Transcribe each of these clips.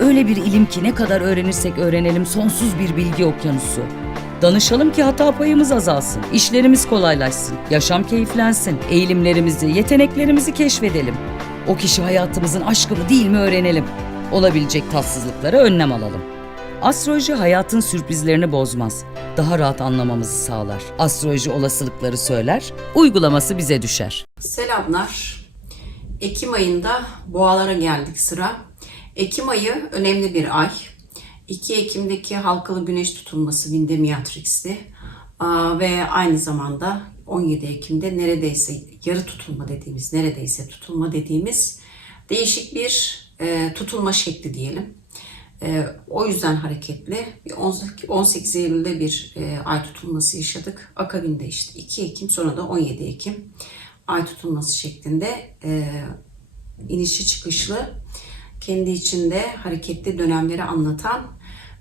Öyle bir ilim ki ne kadar öğrenirsek öğrenelim sonsuz bir bilgi okyanusu. Danışalım ki hata payımız azalsın, işlerimiz kolaylaşsın, yaşam keyiflensin, eğilimlerimizi, yeteneklerimizi keşfedelim. O kişi hayatımızın aşkı mı değil mi öğrenelim. Olabilecek tatsızlıklara önlem alalım. Astroloji hayatın sürprizlerini bozmaz. Daha rahat anlamamızı sağlar. Astroloji olasılıkları söyler, uygulaması bize düşer. Selamlar. Ekim ayında boğalara geldik sıra. Ekim ayı önemli bir ay. 2 Ekim'deki halkalı güneş tutulması Vindemiatrix'ti. Ve aynı zamanda 17 Ekim'de neredeyse yarı tutulma dediğimiz, neredeyse tutulma dediğimiz değişik bir e, tutulma şekli diyelim. E, o yüzden hareketli. Bir 18 18 Eylül'de bir e, ay tutulması yaşadık. Akabinde işte 2 Ekim sonra da 17 Ekim ay tutulması şeklinde e, inişi çıkışlı kendi içinde hareketli dönemleri anlatan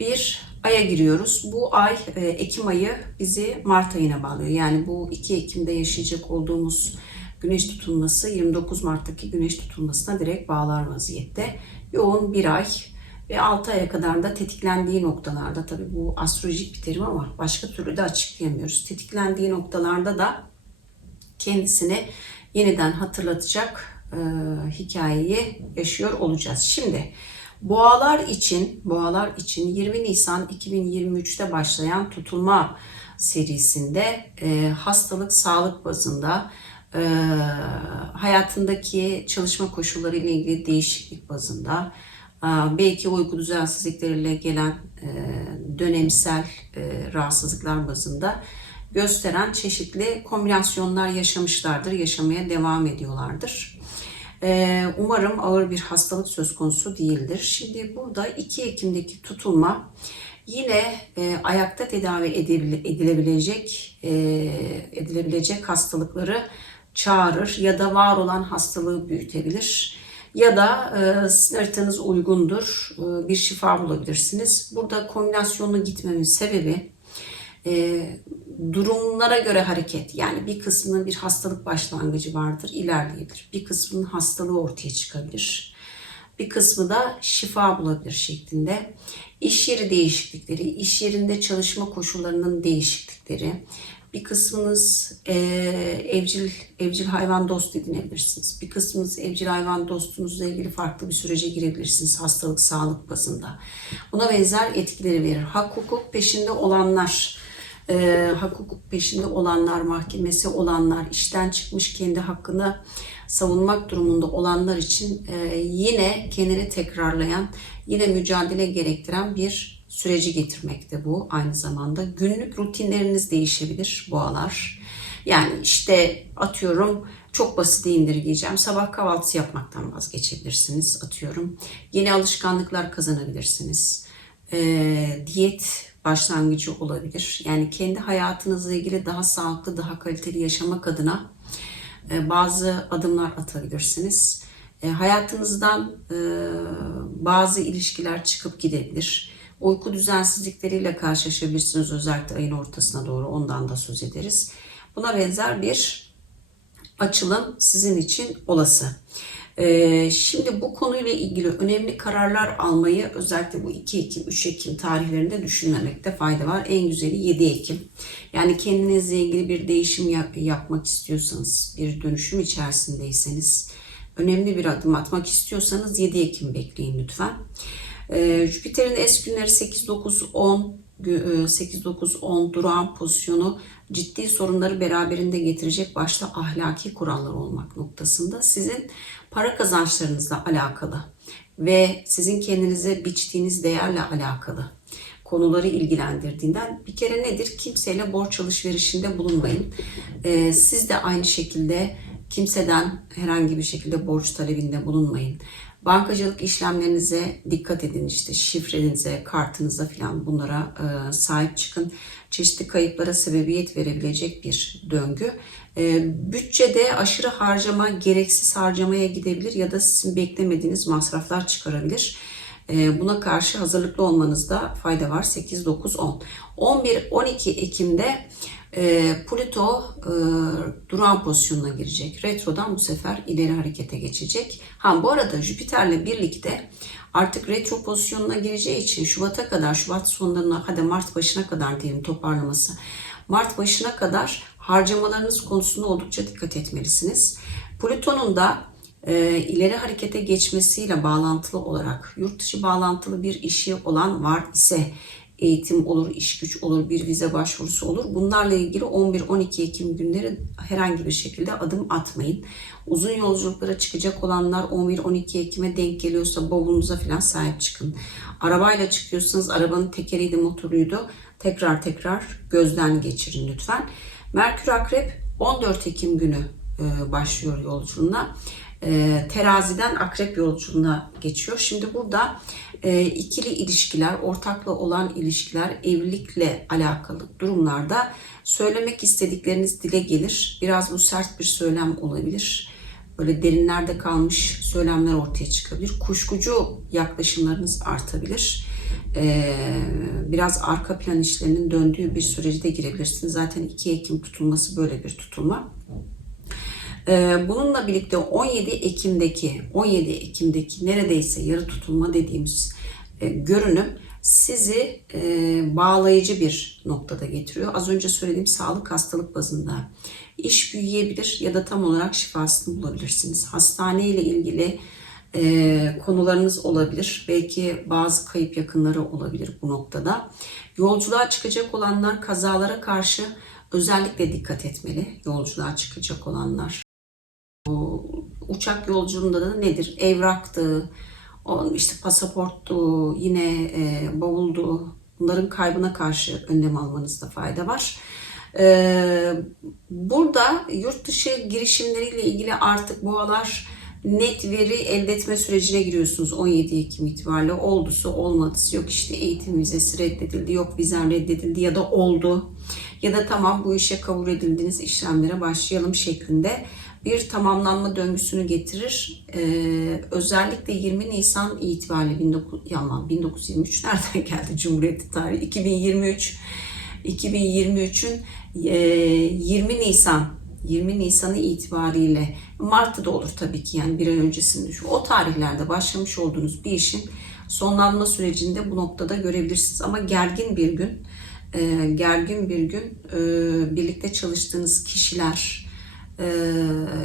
bir aya giriyoruz. Bu ay e, Ekim ayı bizi Mart ayına bağlıyor. Yani bu 2 Ekim'de yaşayacak olduğumuz güneş tutulması 29 Mart'taki güneş tutulmasına direkt bağlar vaziyette. Yoğun bir ay ve 6 aya kadar da tetiklendiği noktalarda tabii bu astrolojik bir terim ama başka türlü de açıklayamıyoruz. Tetiklendiği noktalarda da kendisini yeniden hatırlatacak e, hikayeyi yaşıyor olacağız. Şimdi boğalar için boğalar için 20 Nisan 2023'te başlayan tutulma serisinde e, hastalık sağlık bazında e, hayatındaki çalışma koşulları ile ilgili değişiklik bazında e, belki uyku düzensizlikleriyle gelen e, dönemsel e, rahatsızlıklar bazında gösteren çeşitli kombinasyonlar yaşamışlardır, yaşamaya devam ediyorlardır. Ee, Umarım ağır bir hastalık söz konusu değildir. Şimdi burada 2 Ekim'deki tutulma yine e, ayakta tedavi edile- edilebilecek e, edilebilecek hastalıkları çağırır ya da var olan hastalığı büyütebilir ya da e, sizin haritanız uygundur e, bir şifa bulabilirsiniz. Burada kombinasyonlu gitmemin sebebi e, durumlara göre hareket. Yani bir kısmının bir hastalık başlangıcı vardır, ilerleyebilir. Bir kısmının hastalığı ortaya çıkabilir. Bir kısmı da şifa bulabilir şeklinde. İş yeri değişiklikleri, iş yerinde çalışma koşullarının değişiklikleri. Bir kısmınız e, evcil evcil hayvan dost edinebilirsiniz. Bir kısmınız evcil hayvan dostunuzla ilgili farklı bir sürece girebilirsiniz hastalık, sağlık bazında. Buna benzer etkileri verir. Hak hukuk peşinde olanlar, e, hak hukuk peşinde olanlar, mahkemesi olanlar, işten çıkmış kendi hakkını savunmak durumunda olanlar için e, yine kendini tekrarlayan, yine mücadele gerektiren bir süreci getirmekte bu aynı zamanda. Günlük rutinleriniz değişebilir boğalar. Yani işte atıyorum çok basit indirgeyeceğim. Sabah kahvaltısı yapmaktan vazgeçebilirsiniz atıyorum. Yeni alışkanlıklar kazanabilirsiniz. Ee, diyet başlangıcı olabilir. Yani kendi hayatınızla ilgili daha sağlıklı, daha kaliteli yaşamak adına e, bazı adımlar atabilirsiniz. E, hayatınızdan e, bazı ilişkiler çıkıp gidebilir. Uyku düzensizlikleriyle karşılaşabilirsiniz özellikle ayın ortasına doğru ondan da söz ederiz. Buna benzer bir açılım sizin için olası. Ee, şimdi bu konuyla ilgili önemli kararlar almayı özellikle bu 2 Ekim, 3 Ekim tarihlerinde düşünmemekte fayda var. En güzeli 7 Ekim. Yani kendinizle ilgili bir değişim yap- yapmak istiyorsanız, bir dönüşüm içerisindeyseniz, önemli bir adım atmak istiyorsanız 7 Ekim bekleyin lütfen. Ee, Jüpiter'in es günleri 8, 9, 10, 8, 9, 10 durağan pozisyonu ciddi sorunları beraberinde getirecek başta ahlaki kurallar olmak noktasında sizin para kazançlarınızla alakalı ve sizin kendinize biçtiğiniz değerle alakalı konuları ilgilendirdiğinden bir kere nedir? Kimseyle borç alışverişinde bulunmayın. Ee, siz de aynı şekilde Kimseden herhangi bir şekilde borç talebinde bulunmayın. Bankacılık işlemlerinize dikkat edin işte şifrenize, kartınıza falan bunlara e, sahip çıkın. Çeşitli kayıplara sebebiyet verebilecek bir döngü. E, bütçede aşırı harcama, gereksiz harcamaya gidebilir ya da sizin beklemediğiniz masraflar çıkarabilir. E, buna karşı hazırlıklı olmanızda fayda var. 8, 9, 10. 11, 12 Ekim'de e, Pluto e, duran pozisyonuna girecek. Retrodan bu sefer ileri harekete geçecek. Ha bu arada Jüpiter'le birlikte artık retro pozisyonuna gireceği için Şubat'a kadar, Şubat sonlarına hadi Mart başına kadar diyelim toparlaması. Mart başına kadar harcamalarınız konusunda oldukça dikkat etmelisiniz. Plüton'un da e, ileri harekete geçmesiyle bağlantılı olarak yurt dışı bağlantılı bir işi olan var ise eğitim olur, iş güç olur, bir vize başvurusu olur. Bunlarla ilgili 11-12 Ekim günleri herhangi bir şekilde adım atmayın. Uzun yolculuklara çıkacak olanlar 11-12 Ekim'e denk geliyorsa bavulunuza falan sahip çıkın. Arabayla çıkıyorsanız arabanın tekeriydi, motoruydu. Tekrar tekrar gözden geçirin lütfen. Merkür Akrep 14 Ekim günü e, başlıyor yolculuğuna. E, teraziden akrep yolculuğuna geçiyor. Şimdi burada e, ikili ilişkiler, ortakla olan ilişkiler, evlilikle alakalı durumlarda söylemek istedikleriniz dile gelir. Biraz bu sert bir söylem olabilir. Böyle derinlerde kalmış söylemler ortaya çıkabilir. Kuşkucu yaklaşımlarınız artabilir. Ee, biraz arka plan işlerinin döndüğü bir sürece de girebilirsiniz. Zaten 2 Ekim tutulması böyle bir tutulma. Ee, Bununla birlikte 17 Ekim'deki 17 Ekim'deki neredeyse yarı tutulma dediğimiz e, görünüm sizi e, bağlayıcı bir noktada getiriyor. Az önce söylediğim sağlık hastalık bazında iş büyüyebilir ya da tam olarak şifasını bulabilirsiniz. Hastane ile ilgili e, konularınız olabilir. Belki bazı kayıp yakınları olabilir bu noktada. Yolculuğa çıkacak olanlar kazalara karşı özellikle dikkat etmeli. Yolculuğa çıkacak olanlar uçak yolculuğunda da nedir? Evraktı, işte pasaporttu, yine e, bavuldu. Bunların kaybına karşı önlem almanızda fayda var. E, burada yurt dışı girişimleriyle ilgili artık boğalar net veri elde etme sürecine giriyorsunuz 17 Ekim itibariyle. Oldusu olmadısı yok işte eğitim vizesi reddedildi, yok vizen reddedildi ya da oldu. Ya da tamam bu işe kabul edildiğiniz işlemlere başlayalım şeklinde bir tamamlanma döngüsünü getirir. Ee, özellikle 20 Nisan itibariyle 19, yalan 1923 nereden geldi Cumhuriyeti tarihi? 2023 2023'ün e, 20 Nisan 20 Nisan'ı itibariyle Mart'ta da olur tabii ki yani bir ay öncesinde düşün. O tarihlerde başlamış olduğunuz bir işin sonlanma sürecinde bu noktada görebilirsiniz. Ama gergin bir gün, e, gergin bir gün e, birlikte çalıştığınız kişiler,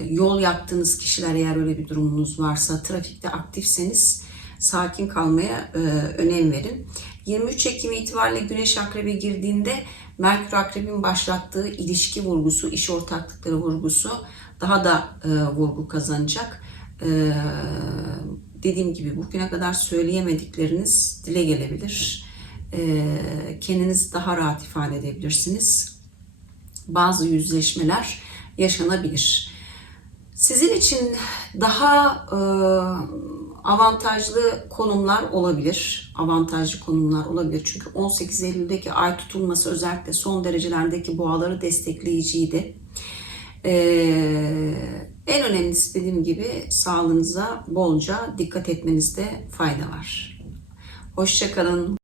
yol yaptığınız kişiler eğer öyle bir durumunuz varsa, trafikte aktifseniz sakin kalmaya e, önem verin. 23 Ekim itibariyle Güneş Akrep'e girdiğinde Merkür Akrep'in başlattığı ilişki vurgusu, iş ortaklıkları vurgusu daha da e, vurgu kazanacak. E, dediğim gibi bugüne kadar söyleyemedikleriniz dile gelebilir. E, kendinizi daha rahat ifade edebilirsiniz. Bazı yüzleşmeler yaşanabilir. Sizin için daha e, avantajlı konumlar olabilir. Avantajlı konumlar olabilir. Çünkü 18 Eylül'deki ay tutulması özellikle son derecelerdeki boğaları destekleyiciydi. Ee, en önemlisi dediğim gibi sağlığınıza bolca dikkat etmenizde fayda var. Hoşçakalın.